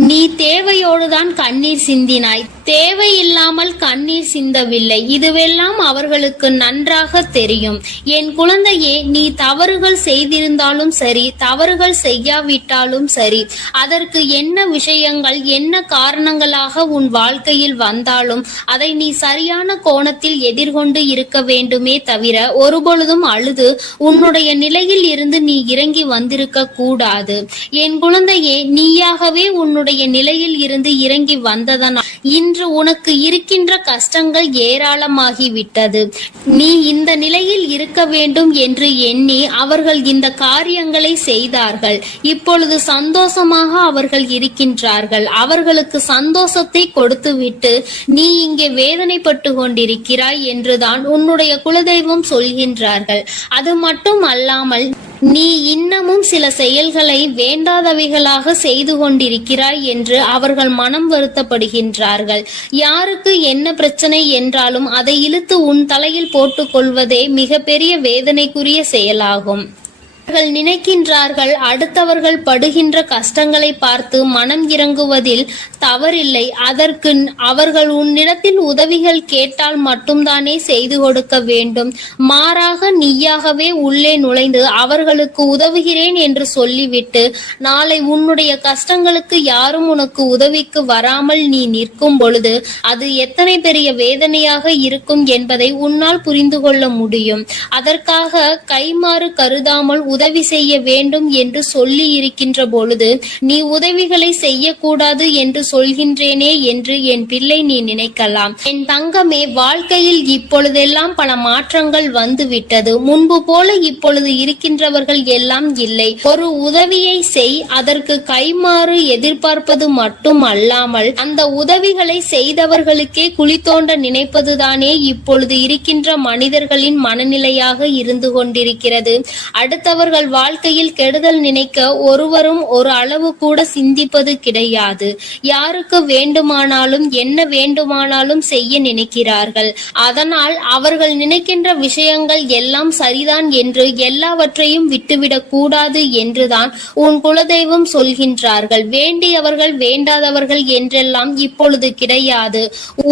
நீ தேவையோடுதான் கண்ணீர் சிந்தினாய், தேவையில்லாமல் கண்ணீர் சிந்தவில்லை. இதுவெல்லாம் அவர்களுக்கு நன்றாக தெரியும். என் குழந்தையே, நீ தவறுகள் செய்திருந்தாலும் சரி, தவறுகள் செய்யாவிட்டாலும் சரி, அதற்கு என்ன விஷயங்கள் என்ன காரணங்களாக உன் வாழ்க்கையில் வந்தாலும் அதை நீ சரியான கோணத்தில் எதிர்கொண்டு இருக்க வேண்டுமே தவிர ஒருபொழுதும் அழுது உன்னுடைய நிலையில் இருந்து நீ இறங்கி வந்திருக்க கூடாது. என் குழந்தையே, நீயாகவே உன்னுடைய நிலையில் இருந்து இறங்கி வந்ததனால் இன்று உனக்கு இருக்கின்ற கஷ்டங்கள் ஏராளமாகிவிட்டது. நீ இந்த நிலையில் இருக்க வேண்டும் என்று எண்ணி அவர்கள் இந்த காரியங்களை செய்தார்கள். இப்பொழுது சந்தோஷமாக அவர்கள் இருக்கின்றார்கள். அவர்களுக்கு சந்தோஷத்தை கொடுத்துவிட்டு நீ இங்கே வேதனைப்பட்டு கொண்டிருக்கிறாய் என்றுதான் உன்னுடைய குலதெய்வம் சொல்கின்றார்கள். அது மட்டும் அல்லாமல் நீ இன்னமும் சில செயல்களை வேண்டாதவைகளாக செய்து கொண்டிருக்கிறாய் என்று அவர்கள் மனம் வருத்தப்படுகின்றார்கள். யாருக்கு என்ன பிரச்சனை என்றாலும் அதை இழுத்து உன் தலையில் போட்டுக் கொள்வதே மிகப்பெரிய வேதனைக்குரிய செயலாகும். அவர்கள் நினைக்கின்றார்கள் அடுத்தவர்கள் படுகின்ற கஷ்டங்களை பார்த்து மனம் இறங்குவதில் தவறில்லை. அதற்கு அவர்கள் உன்னிடத்தில் உதவிகள் கேட்டால் மட்டும்தானே செய்து கொடுக்க வேண்டும். மாறாக நீயாகவே உள்ளே நுழைந்து அவர்களுக்கு உதவுகிறேன் என்று சொல்லிவிட்டு நாளை உன்னுடைய கஷ்டங்களுக்கு யாரும் உனக்கு உதவிக்கு வராமல் நீ நிற்கும் பொழுது அது எத்தனை பெரிய வேதனையாக இருக்கும் என்பதை உன்னால் புரிந்து கொள்ள முடியும். அதற்காக கைமாறு கருதாமல் உதவி செய்ய வேண்டும் என்று சொல்லி இருக்கின்ற பொழுது நீ உதவிகளை செய்யக்கூடாது என்று சொல்கின்றேனே என்று என் பிள்ளை நீ நினைக்கலாம். என் தங்கமே, வாழ்க்கையில் இப்பொழுதெல்லாம் பல மாற்றங்கள் வந்துவிட்டது. முன்பு போல இப்பொழுது இருக்கின்றவர்கள் எல்லாம் இல்லை. ஒரு உதவியை செய், அதற்கு கைமாறு எதிர்பார்ப்பது மட்டும் அல்லாமல் அந்த உதவிகளை செய்தவர்களுக்கே குழி தோண்ட நினைப்பதுதானே இப்பொழுது இருக்கின்ற மனிதர்களின் மனநிலையாக இருந்து கொண்டிருக்கிறது. அடுத்தவர்கள் வாழ்க்கையில் கெடுதல் நினைக்க ஒருவரும் ஒரு அளவு கூட சிந்திப்பது கிடையாது. யாருக்கு வேண்டுமானாலும் என்ன வேண்டுமானாலும் செய்ய நினைக்கிறார்கள். அதனால் அவர்கள் நினைக்கின்ற விஷயங்கள் எல்லாம் சரிதான் என்று எல்லாவற்றையும் விட்டுவிடக் கூடாது என்றுதான் உன் குலதெய்வம் சொல்கின்றார்கள். வேண்டியவர்கள் வேண்டாதவர்கள் என்றெல்லாம் இப்பொழுது கிடையாது.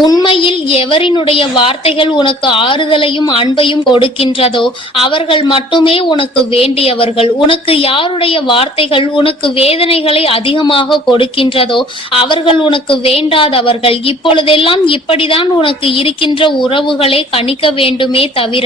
உண்மையில் எவரினுடைய வார்த்தைகள் உனக்கு ஆறுதலையும் அன்பையும் கொடுக்கின்றதோ அவர்கள் மட்டுமே உனக்கு வேண்டியவர்கள். உனக்கு யாருடைய வார்த்தைகள் உனக்கு வேதனைகளை அதிகமாக கொடுக்கின்றதோ அவர்கள் உனக்கு வேண்டாதவர்கள். இப்பொழுதெல்லாம் இப்படிதான் உனக்கு இருக்கின்ற உறவுகளை கணிக்க வேண்டுமே தவிர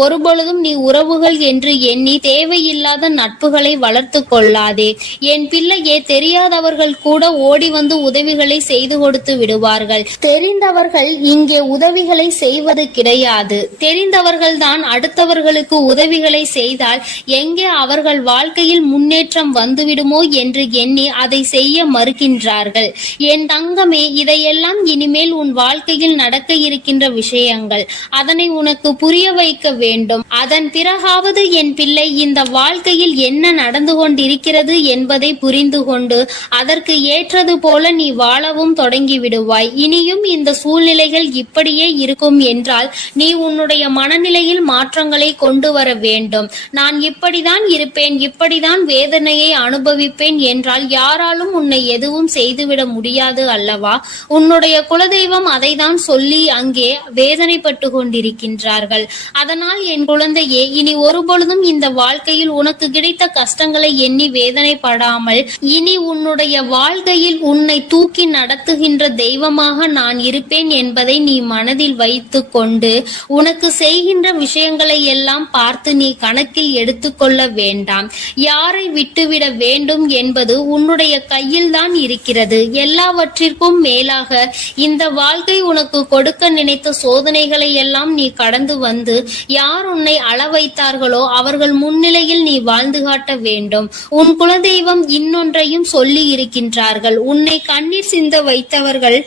ஒருபொழுதும் நீ உறவுகள் என்று எண்ணி தேவையில்லாத நட்புகளை வளர்த்து கொள்ளாதே. என் பிள்ளையே, தெரியாதவர்கள் கூட ஓடி வந்து உதவிகளை செய்து கொடுத்து விடுவார்கள். தெரிந்தவர்கள் இங்கே உதவிகளை செய்வது கிடையாது. தெரிந்தவர்கள் தான் அடுத்தவர்களுக்கு உதவிகளை செய்தால் எங்கே அவர்கள் வாழ்க்கையில் முன்னேற்றம் வந்துவிடுமோ என்று எண்ணி அதை செய்ய மறுக்கின்றார்கள். என் தங்கமே, இதையெல்லாம் இனிமேல் உன் வாழ்க்கையில் நடக்க இருக்கின்ற விஷயங்கள். அதனை உனக்கு புரிய வைக்க வேண்டும். அதன் பிறகாவது என் பிள்ளை, இந்த வாழ்க்கையில் என்ன நடந்து கொண்டிருக்கிறது என்பதை புரிந்து கொண்டு அதற்கு ஏற்றது போல நீ வாழவும் தொடங்கி விடுவாய். இனியும் இந்த சூழ்நிலைகள் இப்படியே இருக்கும் என்றால் நீ உன்னுடைய மனநிலையில் மாற்றங்களை கொண்டு வர வேண்டும். நான் இப்படிதான் இருப்பேன், இப்படிதான் வேதனையை அனுபவிப்பேன் என்றால் யாராலும் உன்னை எதுவும் செய்துவிட முடியாது அல்லவா? உன்னுடைய குலதெய்வம் அதை தான் சொல்லி அங்கே வேதனைப்பட்டு கொண்டிருக்கின்றார்கள். அதனால் என் குழந்தையே, இனி ஒருபொழுதும் இந்த வாழ்க்கையில் உனக்கு கிடைத்த கஷ்டங்களை எண்ணி வேதனைப்படாமல், இனி உன்னுடைய வாழ்க்கையில் உன்னை தூக்கி நடத்துகின்ற தெய்வமாக நான் இருப்பேன் என்பதை நீ மனதில் வைத்து கொண்டு உனக்கு செய்கின்ற விஷயங்களை எல்லாம் பார்த்து நீ கணக்கில் எடுத்துக்கொள்ள வேண்டாம். யாரை விட்டுவிட வேண்டும் என்பது உன்னுடைய கையில் தான் இருக்கிறது. எல்லாவற்றிற்கும் மேலாக இந்த வாழ்க்கை உனக்கு கொடுக்க நினைத்த சோதனைகளை எல்லாம் நீ கடந்து வந்து யார் உன்னை அள வைத்தார்களோ அவர்கள் முன்னிலையில் நீ வாழ்ந்து காட்ட வேண்டும். உன் குலதெய்வம் இன்னொன்றையும் சொல்லி இருக்கின்றார்கள். உன்னை கண்ணீர் சிந்த வைத்தவர்கள்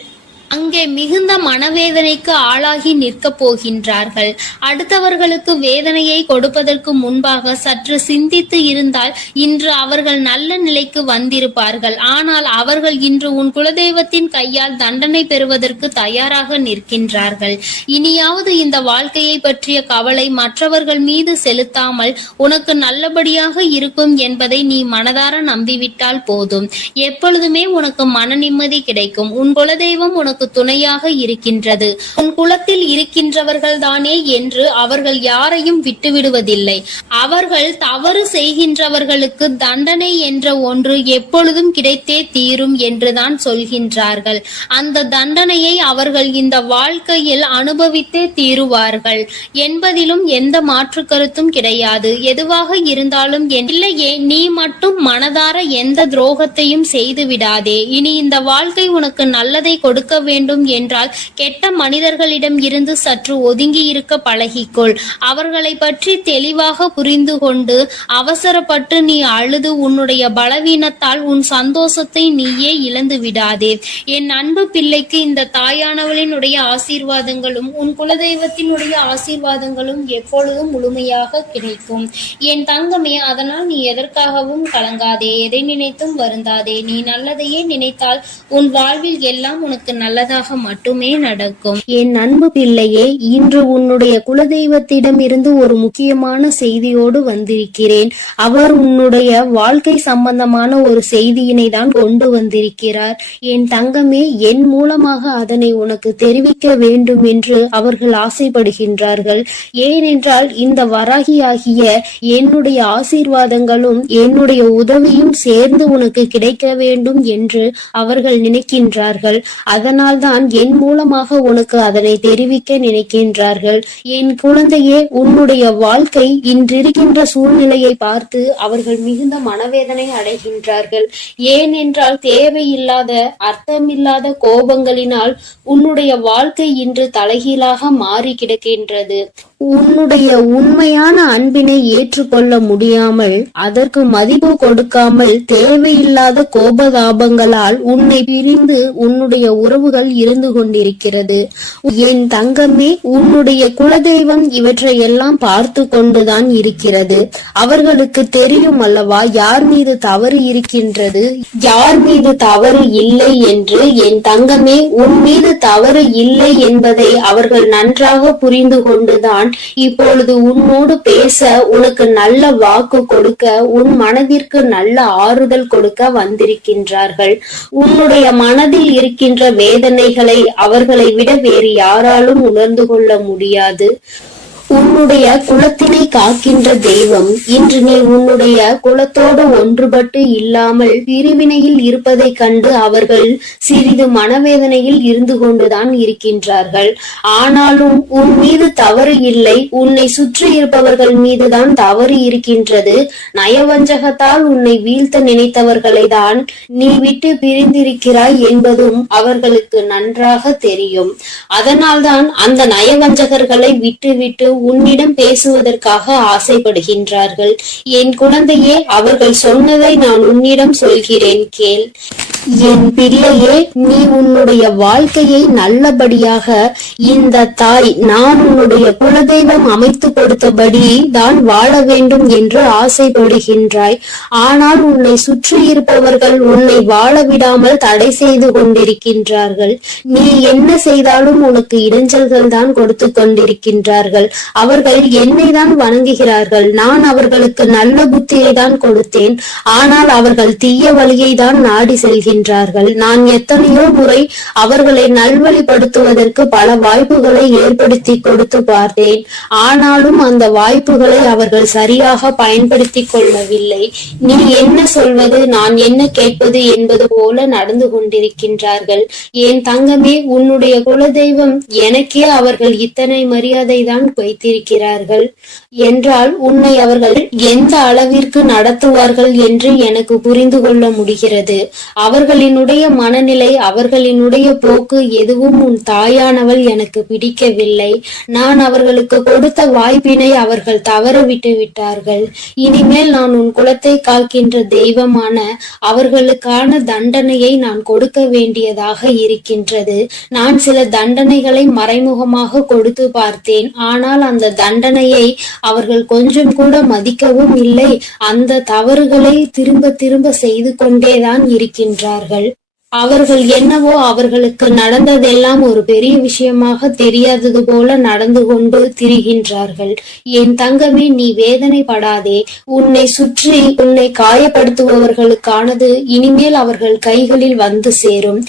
அங்கே மிகுந்த மனவேதனைக்கு ஆளாகி நிற்க போகின்றார்கள். அடுத்தவர்களுக்கு வேதனையை கொடுப்பதற்கு முன்பாக சற்று சிந்தித்து இருந்தால் இன்று அவர்கள் நல்ல நிலைக்கு வந்திருப்பார்கள். ஆனால் அவர்கள் இன்று உன் குலதெய்வத்தின் கையால் தண்டனை பெறுவதற்கு தயாராக நிற்கின்றார்கள். இனியாவது இந்த வாழ்க்கையை பற்றிய கவலை மற்றவர்கள் மீது செலுத்தாமல் உனக்கு நல்லபடியாக இருக்கும் என்பதை நீ மனதார நம்பிவிட்டால் போதும். எப்பொழுதுமே உனக்கு மன நிம்மதி கிடைக்கும். உன் குலதெய்வம் உனக்கு துணையாக இருக்கின்றது. உன் குலத்தில் இருக்கின்றவர்கள் தானே என்று அவர்கள் யாரையும் விட்டுவிடுவதில்லை. அவர்கள் தவறு செய்கின்றவர்களுக்கு தண்டனை என்ற ஒன்று எப்பொழுதும் கிடைத்தே தீரும் என்றுதான் சொல்கின்றார்கள். அந்த தண்டனையை அவர்கள் இந்த வாழ்க்கையில் அனுபவித்தே தீருவார்கள் என்பதிலும் எந்த மாற்று கருத்தும் கிடையாது. எதுவாக இருந்தாலும் இல்லையே, நீ மட்டும் மனதார எந்த துரோகத்தையும் செய்து விடாதே. இனி இந்த வாழ்க்கை உனக்கு நல்லதை கொடுக்க வேண்டும் என்றால் கெட்ட மனிதர்களிடம் இருந்து சற்று ஒதுங்கி இருக்க பழகிக்கொள். அவர்களை பற்றி தெளிவாக புரிந்து கொண்டு அவசரப்பட்டு நீ அழுது உன்னுடைய பலவீனத்தால் உன் சந்தோஷத்தை நீயே இழந்து விடாதே. என் அன்பு பிள்ளைக்கு இந்த தாயானவளினுடைய ஆசீர்வாதங்களும் உன் குலதெய்வத்தினுடைய ஆசீர்வாதங்களும் எப்பொழுதும் முழுமையாக கிடைக்கும். என் தங்கமே, அதனால் நீ எதற்காகவும் கலங்காதே, எதை நினைத்தும் வருந்தாதே. நீ நல்லதையே நினைத்தால் உன் வாழ்வில் எல்லாம் உனக்கு நல்லதாக மட்டுமே நடக்கும். என் அன்பு பிள்ளையே, இன்று உன்னுடைய குலதெய்வத்திடம் இருந்து ஒரு முக்கியமான செய்தியோடு வந்திருக்கிறேன். அவர் உன்னுடைய வாழ்க்கை சம்பந்தமான ஒரு செய்தியினை தான் கொண்டு வந்திருக்கிறார். என் தங்கமே, என் மூலமாக அதனை உனக்கு தெரிவிக்க வேண்டும் என்று அவர்கள் ஆசைப்படுகின்றார்கள். ஏனென்றால் இந்த வராகியாகிய என்னுடைய ஆசீர்வாதங்களும் என்னுடைய உதவியும் சேர்ந்து உனக்கு கிடைக்க வேண்டும் என்று அவர்கள் நினைக்கின்றார்கள். அதனால்தான் என் மூலமாக உனக்கு அதனை தெரிவிக்க நினைக்கின்றார்கள். என் குழந்தையே, உன்னுடைய வாழ்க்கை இன்றிருக்கின்ற சூழ்நிலையை பார்த்து அவர்கள் மிகுந்த மனவேதனை அடைகின்றார்கள். ஏனென்றால் தேவையில்லாத அர்த்தமில்லாத கோபங்களினால் உன்னுடைய வாழ்க்கை இன்று தலைகீழாக மாறி கிடக்கின்றது. உன்னுடைய உண்மையான அன்பினை ஏற்றுக்கொள்ள முடியாமல், அதற்கு மதிப்பு கொடுக்காமல், தேவையில்லாத கோபதாபங்களால் உன்னை பிரிந்து உன்னுடைய உறவுகள் இருந்து கொண்டிருக்கிறது. என் தங்கமே, உன்னுடைய குலதெய்வம் இவற்றை எல்லாம் பார்த்து கொண்டுதான் இருக்கிறது. அவர்களுக்கு தெரியும் அல்லவா யார் மீது தவறு இருக்கின்றது, யார் மீது தவறு இல்லை என்று. என் தங்கமே, உன் மீது தவறு இல்லை என்பதை அவர்கள் நன்றாக புரிந்து கொண்டுதான் இப்பொழுது உன்னோடு பேச, உனக்கு நல்ல வாக்கு கொடுக்க, உன் மனதிற்கு நல்ல ஆறுதல் கொடுக்க வந்திருக்கின்றார்கள். உன்னுடைய மனதில் இருக்கின்ற வேதனைகளை அவர்களை விட வேறு யாராலும் உணர்ந்து கொள்ள முடியாது. உன்னுடைய குலத்தினை காக்கின்ற தெய்வம் இன்று நீ உன்னுடைய குலத்தோடு ஒன்றுபட்டு இல்லாமல் பிரிவினையில் இருப்பதை கண்டு அவர்கள் சிறிது மனவேதனையில் இருந்து கொண்டுதான் இருக்கின்றார்கள். ஆனாலும் உன் மீது தவறு இல்லை, உன்னை சுற்றி இருப்பவர்கள் மீதுதான் தவறு இருக்கின்றது. நயவஞ்சகத்தால் உன்னை வீழ்த்த நினைத்தவர்களை தான் நீ விட்டு பிரிந்திருக்கிறாய் என்பதும் அவர்களுக்கு நன்றாக தெரியும். அதனால்தான் அந்த நயவஞ்சகர்களை விட்டு உன்னிடம் பேசுவதற்காக ஆசைப்படுகின்றார்கள். என் குழந்தையே, அவர்கள் சொன்னதை நான் உன்னிடம் சொல்கிறேன், கேள். என் பிள்ளையே, நீ உன்னுடைய வாழ்க்கையை நல்லபடியாக இந்த தாய் நான் உன்னுடைய குலதெய்வம் அமைத்து கொடுத்தபடி தான் வாழ வேண்டும் என்று ஆசைப்படுகின்றாய். ஆனால் உன்னை சுற்றி இருப்பவர்கள் உன்னை வாழ விடாமல் தடை செய்து கொண்டிருக்கின்றார்கள். நீ என்ன செய்தாலும் உனக்கு இடைஞ்சல்கள் தான் கொடுத்து கொண்டிருக்கின்றார்கள். அவர்கள் என்னை தான் வணங்குகிறார்கள். நான் அவர்களுக்கு நல்ல புத்தியை தான் கொடுத்தேன். ஆனால் அவர்கள் தீய வழியை தான் நாடி செல்கின்றனர். நான் எத்தனையோ முறை அவர்களை நல்வழிப்படுத்துவதற்கு பல வாய்ப்புகளை ஏற்படுத்தி கொடுத்து பார்த்தேன். ஆனாலும் அந்த வாய்ப்புகளை அவர்கள் சரியாக பயன்படுத்தி கொள்ளவில்லை. நீ என்ன சொல்வது, நான் என்ன கேட்பது என்பது போல நடந்து கொண்டிருக்கின்றார்கள். என் தங்கமே, உன்னுடைய குலதெய்வம் எனக்கே அவர்கள் இத்தனை மரியாதை தான் வைத்திருக்கிறார்கள் என்றால் உன்னை அவர்கள் எந்த அளவிற்கு நடத்துவார்கள் என்று எனக்கு புரிந்து கொள்ள முடிகிறது. அவர்களினுடைய மனநிலை, அவர்களினுடைய போக்கு எதுவும் உன் தாயானவள் எனக்கு பிடிக்கவில்லை. நான் அவர்களுக்கு கொடுத்த வாய்ப்பினை அவர்கள் தவற விட்டு விட்டார்கள். இனிமேல் நான் உன் குலத்தை காக்கின்ற தெய்வமான அவர்களுக்கான தண்டனையை நான் கொடுக்க வேண்டியதாக இருக்கின்றது. நான் சில தண்டனைகளை மறைமுகமாக கொடுத்து பார்த்தேன். ஆனால் அந்த தண்டனையை அவர்கள் கொஞ்சம் கூட மதிக்கவும் இல்லை. அந்த தவறுகளை திரும்ப திரும்ப செய்து கொண்டேதான் இருக்கின்றார்கள். அவர்கள் என்னவோ அவர்களுக்கு நடந்ததெல்லாம் ஒரு பெரிய விஷயமாக தெரியாதது போல நடந்து கொண்டு திரிகின்றார்கள். என் தங்கமே, நீ வேதனைப்படாதே. உன்னை சுற்றி உன்னை காயப்படுத்துபவர்களுக்கானது இனிமேல் அவர்கள் கைகளில் வந்து சேரும்.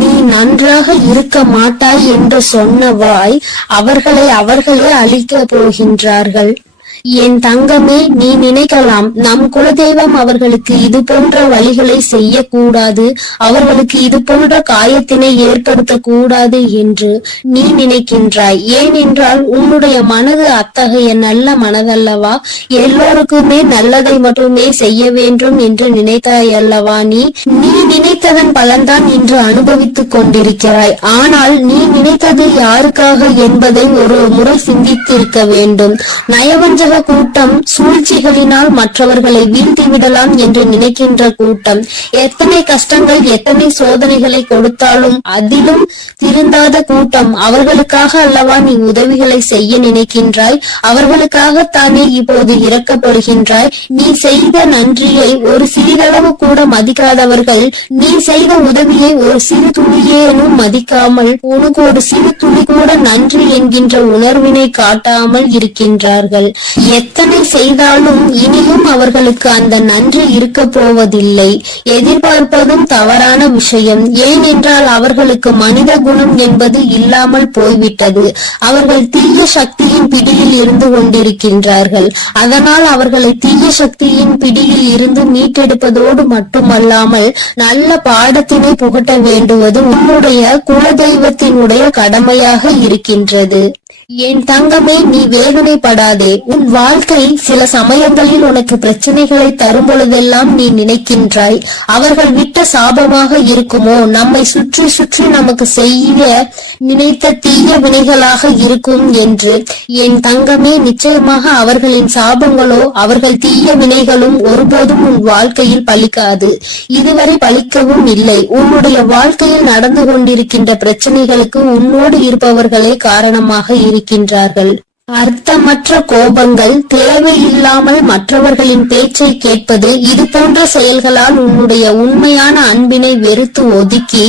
நீ நன்றாக இருக்க மாட்டாய் என்று சொன்ன வாய் அவர்களே அழிக்க போகின்றார்கள். என் தங்கமே, நீ நினைக்கலாம் நம் குலதெய்வம் அவர்களுக்கு இது போன்ற வழிகளை செய்யக்கூடாது, அவர்களுக்கு இது போன்ற காயத்தினை ஏற்படுத்த கூடாது என்று நீ நினைக்கின்றாய். ஏனென்றால் உன்னுடைய மனது அத்தகைய நல்ல மனதல்லவா? எல்லோருக்குமே நல்லதை மட்டுமே செய்ய வேண்டும் என்று நினைத்தாய் அல்லவா? நீ நினைத்ததன் பலன்தான் இன்று அனுபவித்துக் கொண்டிருக்கிறாய். ஆனால் நீ நினைத்தது யாருக்காக என்பதை ஒரு முறை சிந்தித்திருக்க வேண்டும். நயவஞ்சக கூட்டம் சூழ்ச்சிகளினால் மற்றவர்களை வீழ்த்தி விடலாம் என்று நினைக்கின்ற கூட்டம் எத்தனை கஷ்டங்கள் எத்தனை சோதனைகளை கொடுத்தாலும் அதிலும் திருந்தாத கூட்டம். அவர்களுக்காக அல்லவா நீ உதவிகளை செய்ய நினைக்கின்றாய்? அவர்களுக்காகத்தானே இப்போது இறக்கப்படுகின்றாய். நீ செய்த நன்றியை ஒரு சிறிதளவு கூட மதிக்காதவர்கள் நீ செய்த உதவியை ஒரு சிறு துளியேனும் மதிக்காமல் உனக்கு ஒரு சிறு துளி கூட நன்றி என்கின்ற உணர்வினை காட்டாமல் இருக்கின்றார்கள். எத்தனை செய்தாலும் இனியும் அவர்களுக்கு அந்த நன்றி இருக்க போவதில்லை. எதிர்பார்ப்பதும் தவறான விஷயம். ஏனென்றால் அவர்களுக்கு மனித குணம் என்பது இல்லாமல் போய்விட்டது. அவர்கள் தீய சக்தியின் பிடியில் இருந்து கொண்டிருக்கின்றார்கள். அதனால் அவர்களை தீய சக்தியின் பிடியில் இருந்து மீட்டெடுப்பதோடு மட்டுமல்லாமல் நல்ல பாடத்தினை புகட்ட வேண்டுவது உன்னுடைய குலதெய்வத்தினுடைய கடமையாக இருக்கின்றது. என் தங்கமே, நீ வேதனைப்படாதே. உன் வாழ்க்கை சில சமயங்களில் உனக்கு பிரச்சனைகளை தரும் பொழுதெல்லாம் நீ நினைக்கின்றாய், அவர்கள் விட்ட சாபமாக இருக்குமோ, நம்மை சுற்றி சுற்றி நமக்கு செய்ய நினைத்த தீய வினைகளாக இருக்கும் என்று. என் தங்கமே, நிச்சயமாக அவர்களின் சாபங்களோ அவர்கள் தீய வினைகளும் ஒருபோதும் உன் வாழ்க்கையில் பலிக்காது. இதுவரை பலிக்கவும் இல்லை. உன்னுடைய வாழ்க்கையில் நடந்து கொண்டிருக்கின்ற பிரச்சனைகளுக்கு உன்னோடு இருப்பவர்களே காரணமாக இருக்கின்றார்கள். அர்த்தமற்ற கோபங்கள், தேவையில்லாமல் மற்றவர்களின் பேச்சை கேட்பது, இது போன்ற செயல்களால் உன்னுடைய உண்மையான அன்பினை வெறுத்து ஒதுக்கி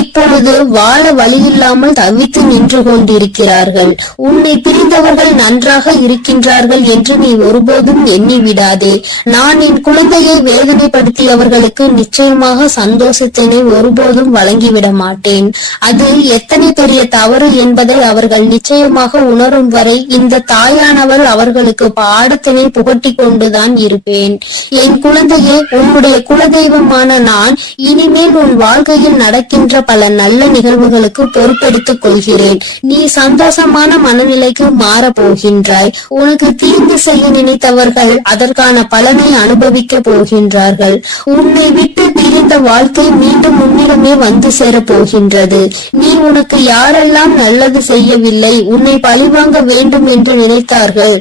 இப்பொழுது வாழ வழியில்லாமல் தவித்து நின்று கொண்டிருக்கிறார்கள். உன்னை பிரிந்தவர்கள் நன்றாக இருக்கின்றார்கள் என்று நீ ஒருபோதும் எண்ணி விடாதே. நான் என் குழந்தையை வேதனைப்படுத்தியவர்களுக்கு நிச்சயமாக சந்தோஷத்தினை ஒருபோதும் வழங்கிவிட மாட்டேன். அது எத்தனை பெரிய தவறு என்பதை அவர்கள் நிச்சயமாக உணரும் வரை இந்த தாயானவள் அவர்களுக்கு பாடத்தினை புகட்டி கொண்டுதான் இருப்பேன். என் குழந்தையே, உன்னுடைய குலதெய்வமான நான் இனிமேல் உன் வாழ்க்கையில் நடக்கின்ற பல நல்ல நிகழ்வுகளுக்கு பொறுப்பெடுத்துக் கொள்கிறேன். நீ சந்தோஷமான மனநிலைக்கு மாற போகின்றாய். உனக்கு தீங்கு செய்ய நினைத்தவர்கள் அதற்கான பலனை அனுபவிக்க போகின்றார்கள். உன்னை விட்டு பிரிந்த வாழ்க்கை மீண்டும் உன்னிடமே வந்து சேர போகின்றது. நீ உனக்கு யாரெல்லாம் நல்லது செய்யவில்லை, உன்னை பழிவாங்க வேண்டும் என்று நினைத்தார்கள்,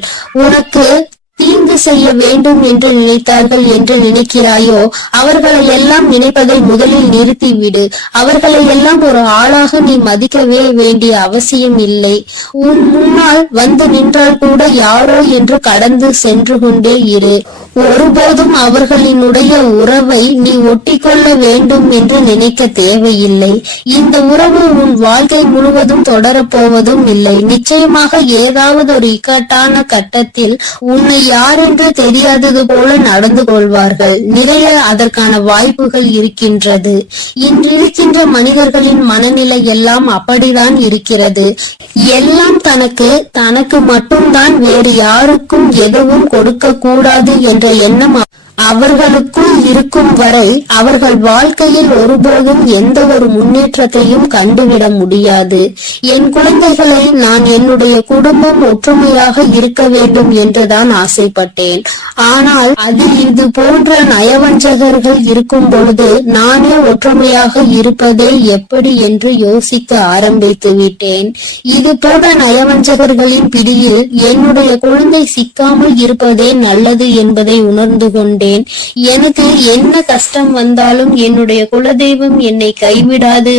உனக்கு தீங்கு தீங்கு செய்ய வேண்டும் என்று நினைத்தார்கள் என்று நினைக்கிறாயோ, அவர்களை எல்லாம் நினைப்பதை முதலில் நிறுத்திவிடு. அவர்களை எல்லாம் ஒரு ஆளாக நீ மதிக்கவே வேண்டிய அவசியம் இல்லை. உன் முன்னால் வந்து நின்றால் கூட யாரோ என்று கடந்து சென்று கொண்டே இரு. ஒருபோதும் அவர்களினுடைய உறவை நீ ஒட்டிக்கொள்ள வேண்டும் என்று நினைக்க தேவையில்லை. இந்த உறவு உன் வாழ்க்கை முழுவதும் தொடரப்போவதும் இல்லை. நிச்சயமாக ஏதாவது ஒரு இக்கட்டான கட்டத்தில் உன்னை யாரென்று தெரியாதது போல நடந்து கொள்வார்கள். நிறைய அதற்கான வாய்ப்புகள் இருக்கின்றது. இன்றிருக்கின்ற மனிதர்களின் மனநிலை எல்லாம் அப்படிதான் இருக்கிறது. எல்லாம் தனக்கு மட்டும்தான், வேறு யாருக்கும் எதுவும் கொடுக்க கூடாது என்ற எண்ணம் அவர்களுக்குள் இருக்கும் வரை அவர்கள் வாழ்க்கையில் ஒருபோதும் எந்த ஒரு முன்னேற்றத்தையும் கண்டுவிட முடியாது. என் குழந்தைகளை நான் என்னுடைய குடும்பம் ஒற்றுமையாக இருக்க வேண்டும் என்றுதான் ஆசைப்பட்டேன். ஆனால் அதில் இது போன்ற நயவஞ்சகர்கள் இருக்கும் பொழுது நானே ஒற்றுமையாக இருப்பதே எப்படி என்று யோசிக்க ஆரம்பித்து விட்டேன். இது போன்ற நயவஞ்சகர்களின் பிடியில் என்னுடைய குழந்தை சிக்காமல் இருப்பதே நல்லது என்பதை உணர்ந்து கொண்டேன். எனக்கு என்ன கஷ்டம் வந்தாலும் என்னுடைய குலதெய்வம் என்னை கைவிடாது,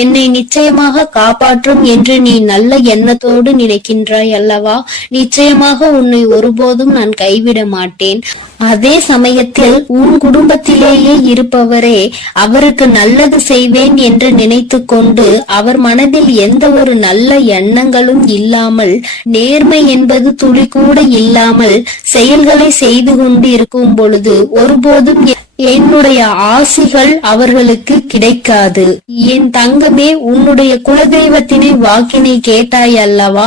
என்னை நிச்சயமாக காப்பாற்றும் என்று நீ நல்ல எண்ணத்தோடு நினைக்கின்றாய் அல்லவா? நிச்சயமாக உன்னை ஒருபோதும் நான் கைவிட மாட்டேன். அதே சமயத்தில் உன் குடும்பத்திலேயே இருப்பவரே அவருக்கு நல்லது செய்வேன் என்று நினைத்து கொண்டு அவர் மனதில் எந்த ஒரு நல்ல எண்ணங்களும் இல்லாமல், நேர்மை என்பது துளி கூட இல்லாமல் செயல்களை செய்து கொண்டு இருக்கும் பொழுது ஒருபோதும் என்னுடைய ஆசிகள் அவர்களுக்கு கிடைக்காது. என் தங்கமே, உன்னுடைய குலதெய்வத்தினை வாக்கினை கேட்டாய் அல்லவா?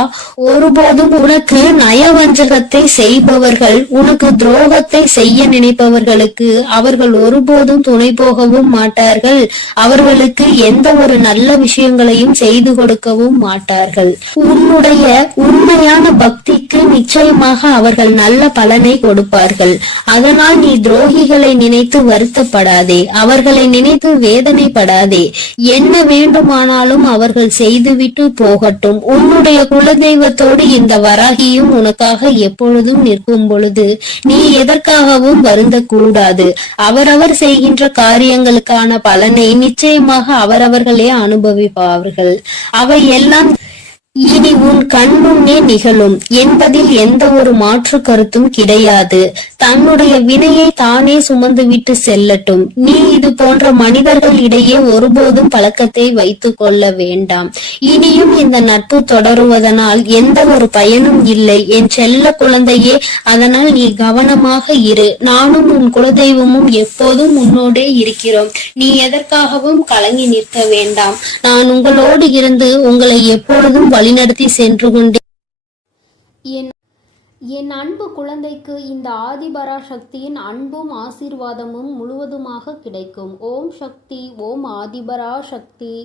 ஒருபோதும் உனக்கு நயவஞ்சகத்தை செய்பவர்கள், உனக்கு துரோகத்தை செய்ய நினைப்பவர்களுக்கு அவர்கள் ஒருபோதும் துணை போகவும் மாட்டார்கள். அவர்களுக்கு எந்த ஒரு நல்ல விஷயங்களையும் செய்து கொடுக்கவும் மாட்டார்கள். உன்னுடைய உண்மையான பக்திக்கு நிச்சயமாக அவர்கள் நல்ல பலனை கொடுப்பார்கள். அதனால் நீ துரோகிகளை நினைத்து வருத்தப்படாதே, அவர்களை நினைத்து வேதனைப்படாதே. என்ன வேண்டுமானாலும் அவர்கள் செய்துவிட்டு போகட்டும். உன்னுடைய குலதெய்வத்தோடு இந்த வராகியும் உனக்காக எப்பொழுதும் நிற்கும் பொழுது நீ எதற்காகவும் வருந்தக்கூடாது. அவரவர் செய்கின்ற காரியங்களுக்கான பலனை நிச்சயமாக அவரவர்களே அனுபவிப்பார்கள். அவை எல்லாம் இனி உன் கண் முன்னே நிகழும் என்பதில் எந்த ஒரு மாற்று கருத்தும் கிடையாது. தன்னுடைய வினையை தானே சுமந்து விட்டு செல்லட்டும். நீ இது போன்ற மனிதர்கள் இடையே ஒருபோதும் பழக்கத்தை வைத்துக் கொள்ள வேண்டாம். இனியும் இந்த நட்பு தொடருவதனால் எந்த ஒரு பயனும் இல்லை என் செல்ல குழந்தையே. அதனால் நீ கவனமாக இரு. நானும் உன் குலதெய்வமும் எப்போதும் உன்னோடே இருக்கிறோம். நீ எதற்காகவும் கலங்கி நிற்க வேண்டாம். நான் உங்களோடு இருந்து உங்களை எப்பொழுதும் வழிநடத்தி சென்று கொண்டே. என் அன்பு குழந்தைக்கு இந்த ஆதிபரா சக்தியின் அன்பும் ஆசீர்வாதமும் முழுவதுமாக கிடைக்கும். ஓம் சக்தி, ஓம் ஆதிபரா சக்தி.